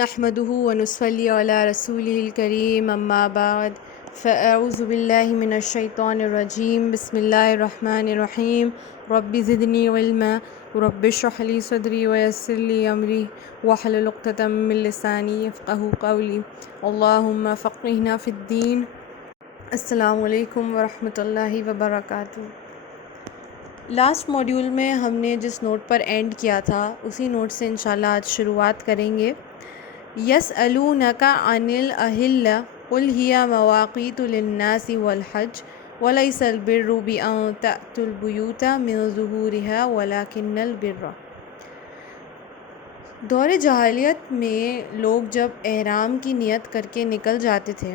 نحمده ونصلي على رسوله الكريم اما بعد فاعوذ باللہ من الشیطان الرجیم بسم اللہ الرحمن الرحیم رب زدنی علما رب اشرح لي صدری ویسر لي امری واحلل عقدۃ من لسانی یفقهوا قولی اللہم فقہنا فی الدین۔ السلام علیکم ورحمۃ اللہ وبرکاتہ۔ لاسٹ موڈیول میں ہم نے جس نوٹ پر اینڈ کیا تھا اسی نوٹ سے انشاءاللہ آج شروعات کریں گے۔ یسألونک عن الأہلہ قل ہی مواقیت للناس والحج ولیس البر بأن تأتوا البیوت من ظہورها ولکن البر۔ دور جاہلیت میں لوگ جب احرام کی نیت کر کے نکل جاتے تھے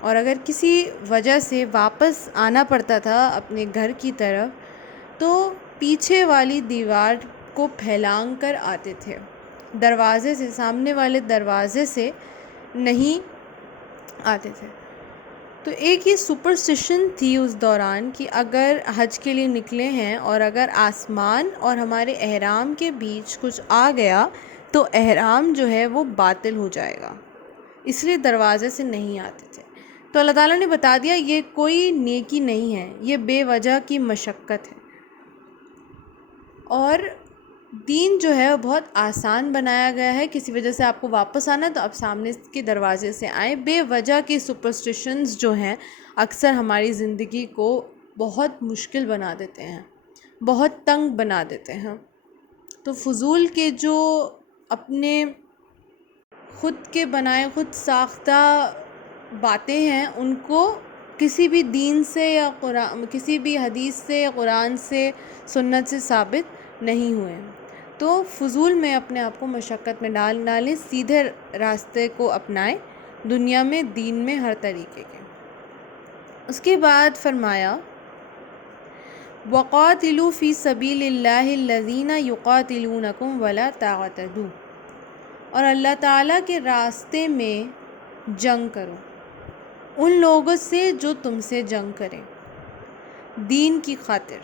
اور اگر کسی وجہ سے واپس آنا پڑتا تھا اپنے گھر کی طرف تو پیچھے والی دیوار کو پھیلانگ کر آتے تھے، دروازے سے، سامنے والے دروازے سے نہیں آتے تھے۔ تو ایک یہ سپرسٹیشن تھی اس دوران کہ اگر حج کے لیے نکلے ہیں اور اگر آسمان اور ہمارے احرام کے بیچ کچھ آ گیا تو احرام جو ہے وہ باطل ہو جائے گا، اس لیے دروازے سے نہیں آتے تھے۔ تو اللہ تعالیٰ نے بتا دیا یہ کوئی نیکی نہیں ہے، یہ بے وجہ کی مشقت ہے، اور دین جو ہے وہ بہت آسان بنایا گیا ہے۔ کسی وجہ سے آپ کو واپس آنا ہے تو آپ سامنے کے دروازے سے آئیں۔ بے وجہ کی سپرسٹیشنز جو ہیں اکثر ہماری زندگی کو بہت مشکل بنا دیتے ہیں، بہت تنگ بنا دیتے ہیں۔ تو فضول کے جو اپنے خود کے بنائے خود ساختہ باتیں ہیں ان کو کسی بھی دین سے یا کسی بھی حدیث سے یا قرآن سے، سنت سے ثابت نہیں ہوئے۔ تو فضول میں اپنے آپ کو مشقت میں ڈالیں، سیدھے راستے کو اپنائیں، دنیا میں دین میں ہر طریقے کے۔ اس کے بعد فرمایا وَقَاتِلُوا فِي سَبِيلِ اللَّهِ الَّذِينَ يُقَاتِلُونَكُمْ وَلَا تَعْتَدُوا، اور اللہ تعالیٰ کے راستے میں جنگ کرو ان لوگوں سے جو تم سے جنگ کریں دین کی خاطر،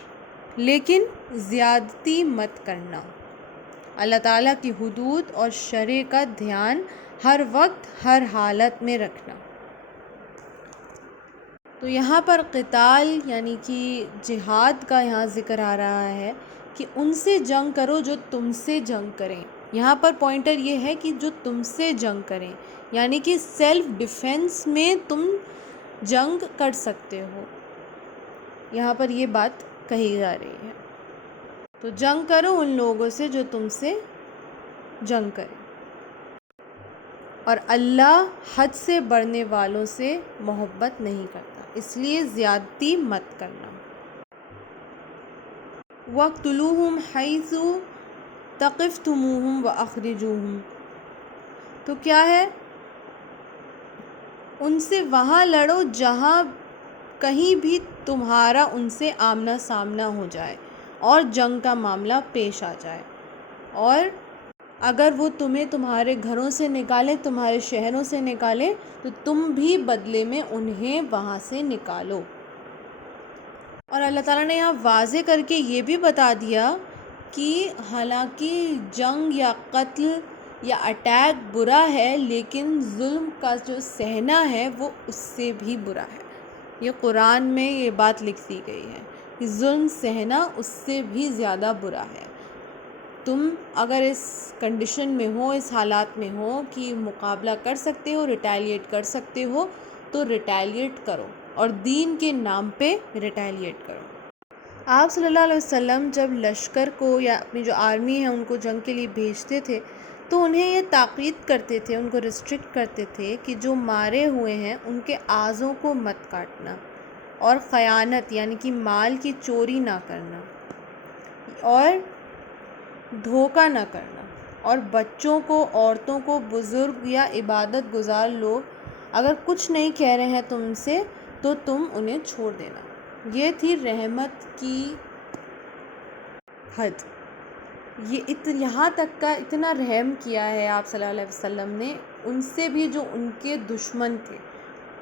لیکن زیادتی مت کرنا۔ اللہ تعالیٰ کی حدود اور شرع کا دھیان ہر وقت ہر حالت میں رکھنا۔ تو یہاں پر قتال یعنی کہ جہاد کا یہاں ذکر آ رہا ہے کہ ان سے جنگ کرو جو تم سے جنگ کریں۔ یہاں پر پوائنٹر یہ ہے کہ جو تم سے جنگ کریں، یعنی کہ سیلف ڈیفینس میں تم جنگ کر سکتے ہو، یہاں پر یہ بات کہی جا رہی ہے۔ تو جنگ کرو ان لوگوں سے جو تم سے جنگ کریں، اور اللہ حد سے بڑھنے والوں سے محبت نہیں کرتا، اس لیے زیادتی مت کرنا۔ وَاقْتُلُوهُمْ حَيْثُ ثَقِفْتُمُوهُمْ وَأَخْرِجُوهُمْ، تو کیا ہے، ان سے وہاں لڑو جہاں کہیں بھی تمہارا ان سے آمنا سامنا ہو جائے اور جنگ کا معاملہ پیش آ جائے، اور اگر وہ تمہیں تمہارے گھروں سے نکالیں، تمہارے شہروں سے نکالیں تو تم بھی بدلے میں انہیں وہاں سے نکالو۔ اور اللہ تعالیٰ نے یہاں واضح کر کے یہ بھی بتا دیا کہ حالانکہ جنگ یا قتل یا اٹیک برا ہے، لیکن ظلم کا جو سہنا ہے وہ اس سے بھی برا ہے۔ یہ قرآن میں یہ بات لکھ دی گئی ہے کہ ظلم سہنا اس سے بھی زیادہ برا ہے۔ تم اگر اس کنڈیشن میں ہو، اس حالات میں ہو کہ مقابلہ کر سکتے ہو، ریٹیلیٹ کر سکتے ہو تو ریٹیلیٹ کرو، اور دین کے نام پہ ریٹیلیٹ کرو۔ آپ صلی اللہ علیہ وسلم جب لشکر کو یا اپنی جو آرمی ہے ان کو جنگ کے لیے بھیجتے تھے تو انہیں یہ تاکید کرتے تھے، ان کو ریسٹرکٹ کرتے تھے کہ جو مارے ہوئے ہیں ان کے اعضوں کو مت کاٹنا، اور خیانت یعنی کہ مال کی چوری نہ کرنا، اور دھوکہ نہ کرنا، اور بچوں کو، عورتوں کو، بزرگ یا عبادت گزار لوگ اگر کچھ نہیں کہہ رہے ہیں تم سے تو تم انہیں چھوڑ دینا۔ یہ تھی رحمت کی حد۔ یہاں تک کا اتنا رحم کیا ہے آپ صلی اللہ علیہ وسلم نے ان سے بھی جو ان کے دشمن تھے،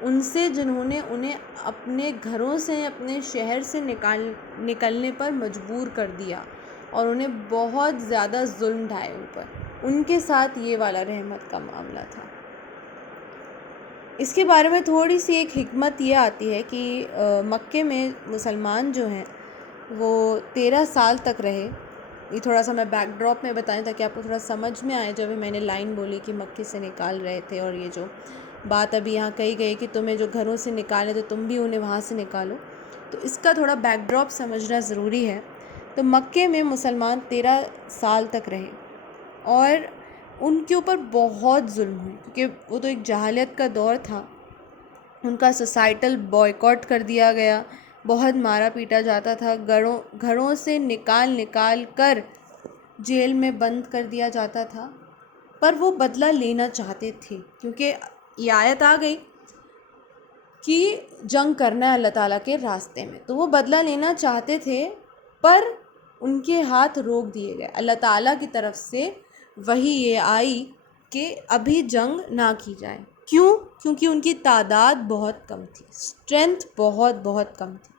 ان سے جنہوں نے انہیں اپنے گھروں سے، اپنے شہر سے نکلنے پر مجبور کر دیا اور انہیں بہت زیادہ ظلم ڈھائے اوپر، ان کے ساتھ یہ والا رحمت کا معاملہ تھا۔ اس کے بارے میں تھوڑی سی ایک حکمت یہ آتی ہے کہ مکے میں مسلمان جو ہیں وہ 13 سال تک رہے۔ یہ تھوڑا سا میں بیک ڈراپ میں بتائیں تاکہ آپ کو تھوڑا سمجھ میں آئے، جب میں نے لائن بولی کہ مکے سے نکال رہے تھے، اور یہ جو بات ابھی یہاں کہی گئی کہ تمہیں جو گھروں سے نکالے تو تم بھی انہیں وہاں سے نکالو، تو اس کا تھوڑا بیک ڈراپ سمجھنا ضروری ہے۔ تو مکے میں مسلمان 13 سال تک رہے، اور ان کے اوپر بہت ظلم ہوئے، کیونکہ وہ تو ایک جہالت کا دور تھا۔ ان کا سوسائٹل بائیکاٹ کر دیا گیا، بہت مارا پیٹا جاتا تھا، گھروں سے نکال کر جیل میں بند کر دیا جاتا تھا، پر وہ بدلہ لینا چاہتے تھے، کیونکہ یہ آیت آ گئی کہ جنگ کرنا ہے اللہ تعالیٰ کے راستے میں، تو وہ بدلہ لینا چاہتے تھے، پر ان کے ہاتھ روک دیے گئے۔ اللہ تعالیٰ کی طرف سے وحی یہ آئی کہ ابھی جنگ نہ کی جائے۔ کیوں؟ کیونکہ ان کی تعداد بہت کم تھی، اسٹرینتھ بہت کم تھی۔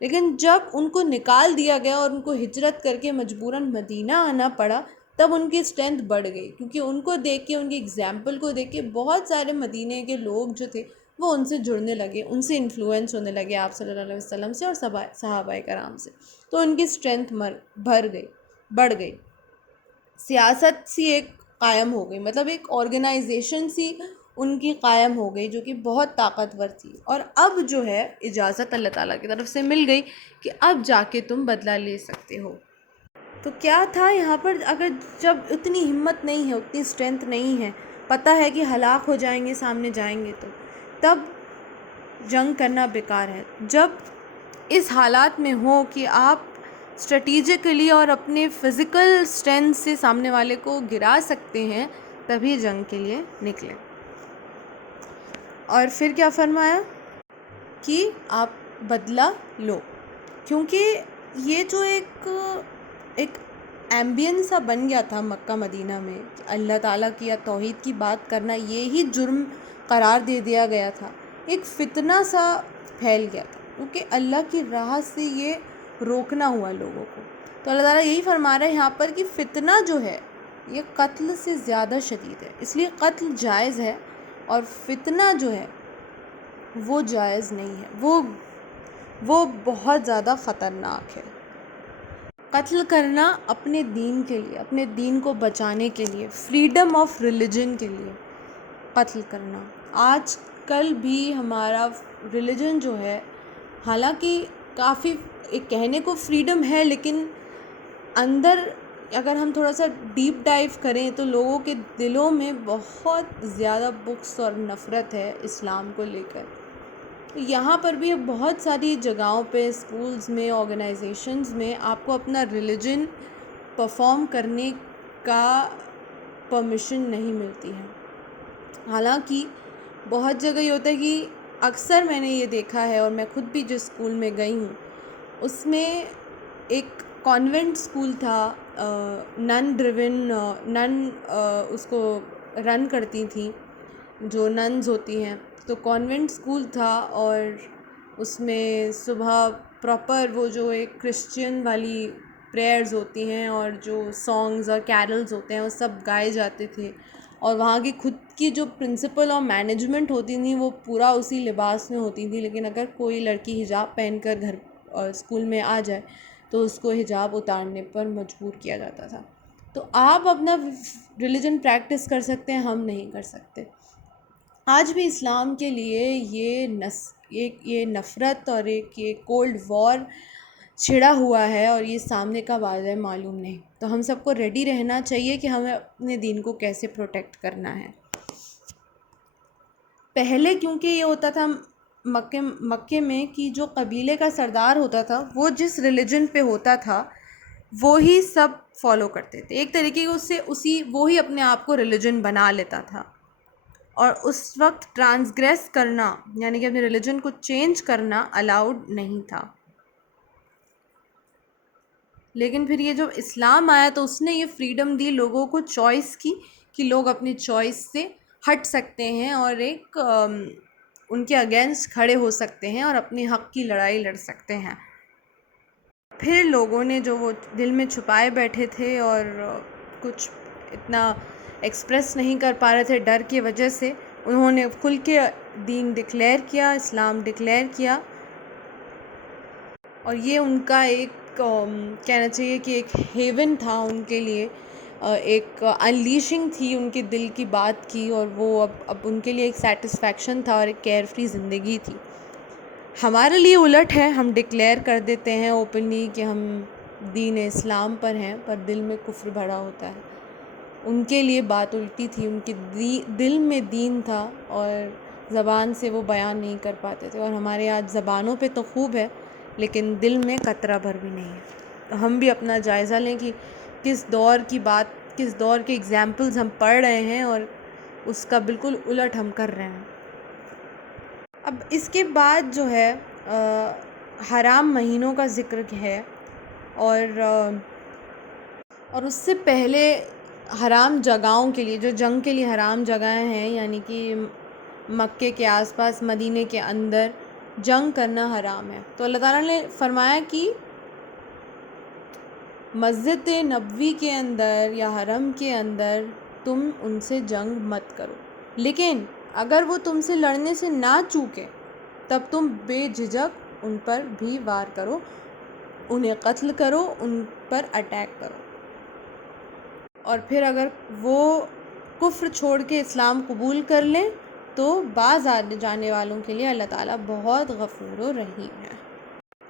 لیکن جب ان کو نکال دیا گیا اور ان کو ہجرت کر کے مجبوراً مدینہ آنا پڑا، تب ان کی اسٹرینتھ بڑھ گئی، کیونکہ ان کو دیکھ کے، ان کی ایگزامپل کو دیکھ کے بہت سارے مدینہ کے لوگ جو تھے وہ ان سے جڑنے لگے، ان سے انفلوئنس ہونے لگے آپ صلی اللہ علیہ وسلم سے اور صحابہ کرام سے، تو ان کی اسٹرینتھ بڑھ گئی، سیاست سی ایک قائم ہو گئی، مطلب ایک آرگنائزیشن سی ان کی قائم ہو گئی جو کہ بہت طاقتور تھی۔ اور اب جو ہے اجازت اللہ تعالیٰ کی طرف سے مل گئی کہ اب جا کے تم بدلہ لے سکتے ہو۔ تو کیا تھا یہاں پر، اگر جب اتنی ہمت نہیں ہے، اتنی اسٹرینتھ نہیں ہے، پتہ ہے کہ ہلاک ہو جائیں گے سامنے جائیں گے، تو تب جنگ کرنا بیکار ہے۔ جب اس حالات میں ہو کہ آپ اسٹریٹیجکلی اور اپنے فزیکل اسٹرینتھ سے سامنے والے کو گرا سکتے ہیں، تبھی جنگ کے لیے نکلیں۔ اور پھر کیا فرمایا کہ آپ بدلہ لو، کیونکہ یہ جو ایک ایمبین سا بن گیا تھا مکہ مدینہ میں کہ اللہ تعالیٰ کی یا توحید کی بات کرنا یہی جرم قرار دے دیا گیا تھا، ایک فتنہ سا پھیل گیا تھا، کیونکہ اللہ کی راہ سے یہ روکنا ہوا لوگوں کو۔ تو اللہ تعالیٰ یہی فرما رہا ہے یہاں پر کہ فتنہ جو ہے یہ قتل سے زیادہ شدید ہے، اس لیے قتل جائز ہے، اور فتنہ جو ہے وہ جائز نہیں ہے، وہ بہت زیادہ خطرناک ہے۔ قتل کرنا اپنے دین کے لیے، اپنے دین کو بچانے کے لیے، فریڈم آف ریلیجن کے لیے قتل کرنا۔ آج کل بھی ہمارا ریلیجن جو ہے، حالانکہ کافی ایک کہنے کو فریڈم ہے، لیکن اندر اگر ہم تھوڑا سا ڈیپ ڈائیو کریں تو لوگوں کے دلوں میں بہت زیادہ بغض اور نفرت ہے اسلام کو لے کر۔ یہاں پر بھی بہت ساری جگہوں پہ، اسکولز میں، آرگنائزیشنز میں آپ کو اپنا ریلیجن پرفارم کرنے کا پرمیشن نہیں ملتی ہے۔ حالانکہ بہت جگہ یہ ہوتا ہے کہ اکثر میں نے یہ دیکھا ہے، اور میں خود بھی جس اسکول میں گئی ہوں اس میں ایک کانوینٹ اسکول تھا، نن ڈریون، اس کو رن کرتی تھیں جو ننز ہوتی ہیں، تو کانوینٹ اسکول تھا، اور اس میں صبح پراپر وہ جو ایک کرسچین والی پریئرز ہوتی ہیں اور جو سانگز اور کیرلز ہوتے ہیں وہ سب گائے جاتے تھے، اور وہاں کی خود کی جو پرنسپل اور مینجمنٹ ہوتی تھیں وہ پورا اسی لباس میں ہوتی تھیں، لیکن اگر کوئی لڑکی حجاب پہن کر گھر اسکول میں آ جائے تو اس کو حجاب اتارنے پر مجبور کیا جاتا تھا۔ تو آپ اپنا ریلیجن پریکٹس کر سکتے ہیں، ہم نہیں کر سکتے۔ آج بھی اسلام کے لیے یہ نفرت اور ایک یہ کولڈ وار چھڑا ہوا ہے، اور یہ سامنے کا آ جائے معلوم نہیں۔ تو ہم سب کو ریڈی رہنا چاہیے کہ ہمیں اپنے دین کو کیسے پروٹیکٹ کرنا ہے۔ پہلے کیونکہ یہ ہوتا تھا مکے میں کہ جو قبیلے کا سردار ہوتا تھا وہ جس ریلیجن پہ ہوتا تھا وہی سب فالو کرتے تھے، ایک طریقے سے وہی اپنے آپ کو ریلیجن بنا لیتا تھا، اور اس وقت ٹرانسگریس کرنا یعنی کہ اپنے ریلیجن کو چینج کرنا الاؤڈ نہیں تھا۔ لیکن پھر یہ جو اسلام آیا تو اس نے یہ فریڈم دی لوگوں کو، چوائس کی، کہ لوگ اپنی چوائس سے ہٹ سکتے ہیں اور ایک ان کے اگینسٹ کھڑے ہو سکتے ہیں اور اپنے حق کی لڑائی لڑ سکتے ہیں۔ پھر لوگوں نے جو وہ دل میں چھپائے بیٹھے تھے اور کچھ اتنا ایکسپریس نہیں کر پا رہے تھے ڈر کی وجہ سے، انہوں نے کھل کے دین ڈکلیئر کیا، اسلام ڈکلیئر کیا، اور یہ ان کا ایک کہنا چاہیے کہ ایک ہیون تھا ان کے لیے، ایک انلیشنگ تھی ان کے دل کی بات کی، اور وہ اب ان کے لیے ایک سیٹسفیکشن تھا اور ایک کیئر فری زندگی تھی۔ ہمارے لیے الٹ ہے، ہم ڈکلیئر کر دیتے ہیں اوپنلی کہ ہم دین اسلام پر ہیں، پر دل میں کفر بھرا ہوتا ہے۔ ان کے لیے بات الٹی تھی، ان کے دل میں دین تھا اور زبان سے وہ بیان نہیں کر پاتے تھے، اور ہمارے آج زبانوں پہ تو خوب ہے لیکن دل میں قطرہ بھر بھی نہیں ہے۔ تو ہم بھی اپنا جائزہ لیں کہ کس دور کی بات، کس دور کے ایگزامپلز ہم پڑھ رہے ہیں اور اس کا بالکل الٹ ہم کر رہے ہیں۔ اب اس کے بعد جو ہے حرام مہینوں کا ذکر ہے، اور اس سے پہلے حرام جگہوں کے لیے، جو جنگ کے لیے حرام جگہیں ہیں، یعنی کہ مکے کے آس پاس، مدینے کے اندر جنگ کرنا حرام ہے۔ تو اللہ تعالیٰ نے فرمایا کہ مسجد نبوی کے اندر یا حرم کے اندر تم ان سے جنگ مت کرو، لیکن اگر وہ تم سے لڑنے سے نہ چوکے تب تم بے جھجک ان پر بھی وار کرو، انہیں قتل کرو، ان پر اٹیک کرو، اور پھر اگر وہ کفر چھوڑ کے اسلام قبول کر لیں تو باز آنے جانے والوں کے لیے اللہ تعالیٰ بہت غفور و رحیم ہے۔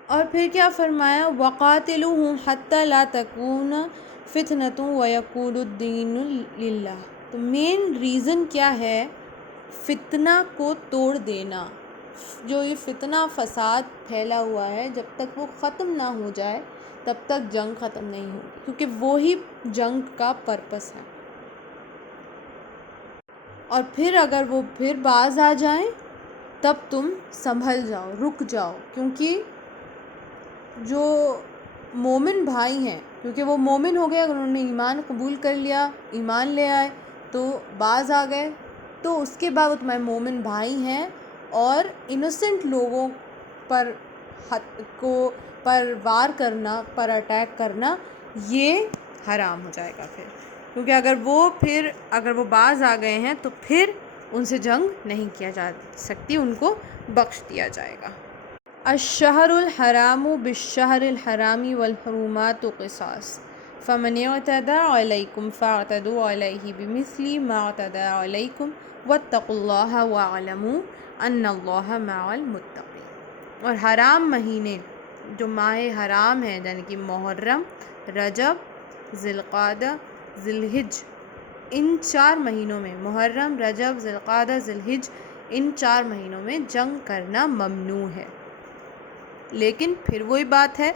اور پھر کیا فرمایا؟ وَقَاتِلُوهُمْ حَتَّى لَا تَكُونَ فِتْنَةٌ وَيَكُونَ الدِّينُ لِلَّهِ۔ تو مین ریزن کیا ہے فتنہ کو توڑ دینا؟ جو یہ فتنہ فساد پھیلا ہوا ہے، جب تک وہ ختم نہ ہو جائے تب تک جنگ ختم نہیں ہوگی، کیونکہ وہی جنگ کا پرپس ہے۔ اور پھر اگر وہ پھر باز آ جائیں تب تم سنبھل جاؤ، رک جاؤ، کیونکہ جو مومن بھائی ہیں، کیونکہ وہ مومن ہو گئے، اگر انہوں نے ایمان قبول کر لیا، ایمان لے آئے تو باز آ گئے، تو اس کے بعد وہ تمہارے مومن بھائی ہیں، اور انوسنٹ لوگوں پر وار کرنا، پر اٹیک کرنا، یہ حرام ہو جائے گا پھر، کیونکہ اگر وہ باز آ گئے ہیں تو پھر ان سے جنگ نہیں کیا جا سکتی، ان کو بخش دیا جائے گا۔ الشہر الحرام بالشہر الحرام والحرمات قصاص فمن اعتدى علیکم فاعتدوا علیہ بمثل ما اعتدى علیکم واتقوا اللہ واعلموا ان اللہ مع المتقین۔ اور حرام مہینے، جو ماہ حرام ہیں، یعنی کہ محرم، رجب، ذی القعدہ، ذی الحج، ان 4 مہینوں میں، محرم، رجب، ذی القعدہ، ذی الحج، ان 4 مہینوں میں جنگ کرنا ممنوع ہے۔ لیکن پھر وہی بات ہے،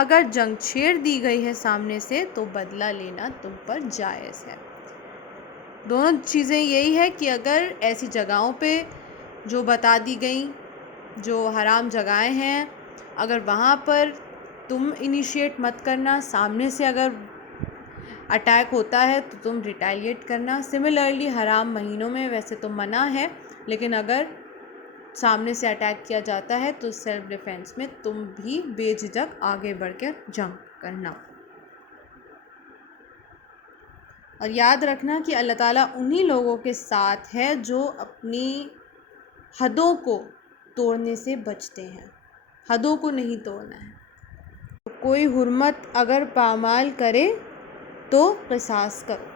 اگر جنگ چھیڑ دی گئی ہے سامنے سے تو بدلہ لینا تم پر جائز ہے۔ دونوں چیزیں یہی ہے کہ اگر ایسی جگہوں پہ جو بتا دی گئیں، جو حرام جگہیں ہیں، اگر وہاں پر تم انیشیٹ مت کرنا، سامنے سے اگر اٹیک ہوتا ہے تو تم ریٹیلیٹ کرنا۔ سملرلی حرام مہینوں میں ویسے تو منع ہے، لیکن اگر سامنے سے اٹیک کیا جاتا ہے تو سیلف ڈیفینس میں تم بھی بے جھجک آگے بڑھ کر جنگ کرنا۔ اور یاد رکھنا کہ اللہ تعالیٰ انہی لوگوں کے ساتھ ہے جو اپنی حدوں کو توڑنے سے بچتے ہیں، حدوں کو نہیں توڑنا ہے۔ کوئی حرمت اگر پامال کرے تو قصاص کرو،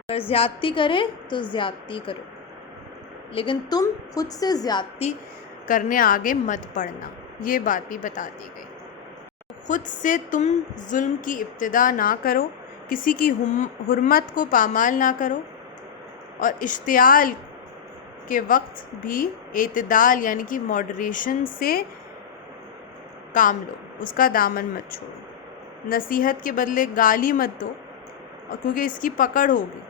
اگر زیادتی کرے تو زیادتی کرو، لیکن تم خود سے زیادتی کرنے آگے مت بڑھنا، یہ بات بھی بتا دی گئی۔ خود سے تم ظلم کی ابتدا نہ کرو، کسی کی حرمت کو پامال نہ کرو، اور اشتعال کے وقت بھی اعتدال یعنی کہ ماڈریشن سے کام لو، اس کا دامن مت چھوڑو۔ نصیحت کے بدلے گالی مت دو، اور کیونکہ اس کی پکڑ ہوگی۔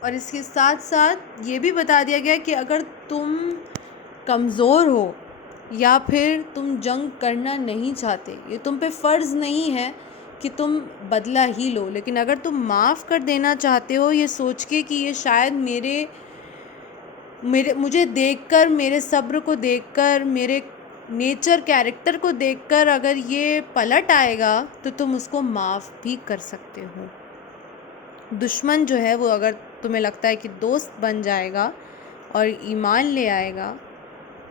اور اس کے ساتھ ساتھ یہ بھی بتا دیا گیا کہ اگر تم کمزور ہو یا پھر تم جنگ کرنا نہیں چاہتے، یہ تم پہ فرض نہیں ہے کہ تم بدلہ ہی لو، لیکن اگر تم معاف کر دینا چاہتے ہو یہ سوچ کے کہ یہ شاید مجھے دیکھ کر، میرے صبر کو دیکھ کر، میرے نیچر کیریکٹر کو دیکھ کر اگر یہ پلٹ آئے گا تو تم اس کو معاف بھی کر سکتے ہو. دشمن جو ہے وہ اگر تمہیں لگتا ہے کہ دوست بن جائے گا اور ایمان لے آئے گا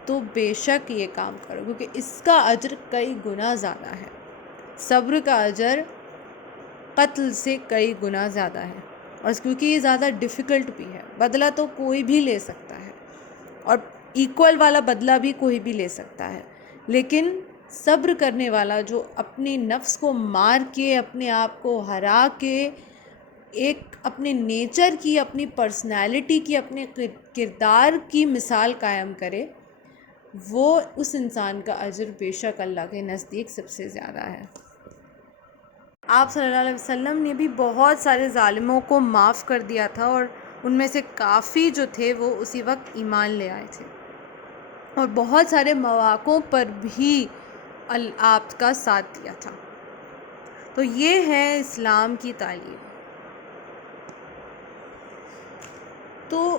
تو بے شک یہ کام کرو، کیونکہ اس کا اجر کئی گنا زیادہ ہے. صبر کا اجر قتل سے کئی گنا زیادہ ہے، اور کیونکہ یہ زیادہ ڈیفیکلٹ بھی ہے. بدلہ تو کوئی بھی لے سکتا ہے اور ایکول والا بدلہ بھی کوئی بھی لے سکتا ہے، لیکن صبر کرنے والا جو اپنے نفس کو مار کے اپنے آپ کو ہرا کے ایک اپنے نیچر کی، اپنی پرسنالٹی کی، اپنے کردار کی مثال قائم کرے، وہ اس انسان کا اجر بے شک اللہ کے نزدیک سب سے زیادہ ہے. آپ صلی اللہ علیہ وسلم نے بھی بہت سارے ظالموں کو معاف کر دیا تھا، اور ان میں سے کافی جو تھے وہ اسی وقت ایمان لے آئے تھے، اور بہت سارے مواقعوں پر بھی آپ کا ساتھ دیا تھا. تو یہ ہے اسلام کی تعلیم. تو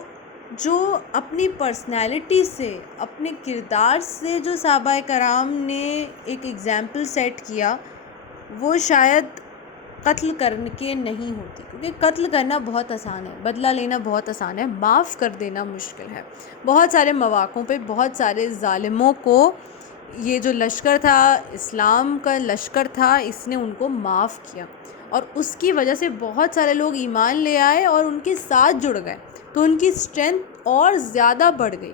جو اپنی پرسنالٹی سے، اپنے کردار سے جو صحابہ کرام نے ایک ایگزامپل سیٹ کیا، وہ شاید قتل کرنے کے نہیں ہوتی، کیونکہ قتل کرنا بہت آسان ہے، بدلہ لینا بہت آسان ہے، معاف کر دینا مشکل ہے. بہت سارے مواقعوں پہ بہت سارے ظالموں کو یہ جو لشکر تھا، اسلام کا لشکر تھا، اس نے ان کو معاف کیا، اور اس کی وجہ سے بہت سارے لوگ ایمان لے آئے اور ان کے ساتھ جڑ گئے، تو ان کی اسٹرینتھ اور زیادہ بڑھ گئی.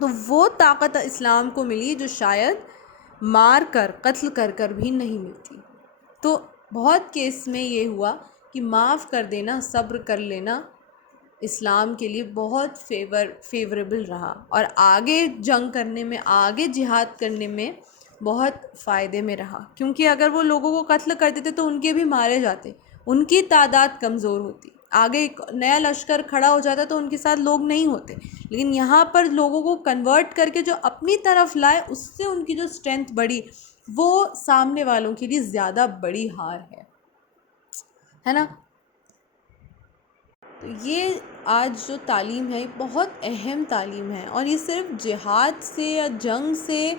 تو وہ طاقت اسلام کو ملی جو شاید مار کر، قتل کر کر بھی نہیں ملتی. تو بہت کیس میں یہ ہوا کہ معاف کر دینا، صبر کر لینا اسلام کے لیے بہت فیوریبل رہا، اور آگے جنگ کرنے میں، آگے جہاد کرنے میں بہت فائدے میں رہا. کیونکہ اگر وہ لوگوں کو قتل کر دیتے تو ان کے بھی مارے جاتے، ان کی تعداد کمزور ہوتی، آگے ایک نیا لشکر کھڑا ہو جاتا تو ان کے ساتھ لوگ نہیں ہوتے. لیکن یہاں پر لوگوں کو کنورٹ کر کے جو اپنی طرف لائے، اس سے ان کی جو اسٹرینتھ بڑھی، وہ سامنے والوں کے لیے زیادہ بڑی ہار ہے نا. تو یہ آج جو تعلیم ہے بہت اہم تعلیم ہے، اور یہ صرف جہاد سے یا جنگ سے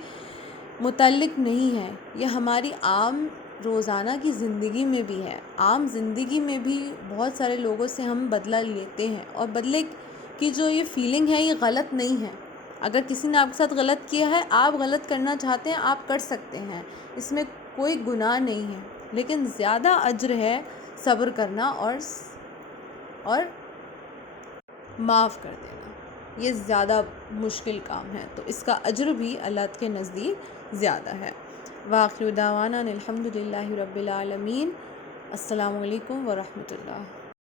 متعلق نہیں ہے، یہ ہماری عام روزانہ کی زندگی میں بھی ہے. عام زندگی میں بھی بہت سارے لوگوں سے ہم بدلہ لیتے ہیں، اور بدلے کی جو یہ فیلنگ ہے یہ غلط نہیں ہے. اگر کسی نے آپ کے ساتھ غلط کیا ہے، آپ غلط کرنا چاہتے ہیں، آپ کر سکتے ہیں، اس میں کوئی گناہ نہیں ہے. لیکن زیادہ اجر ہے صبر کرنا اور معاف کر دینا، یہ زیادہ مشکل کام ہے، تو اس کا اجر بھی اللہ کے نزدیک زیادہ ہے. وآخر دعوانا الحمد للہ رب العالمین. السلام علیکم ورحمۃ اللہ.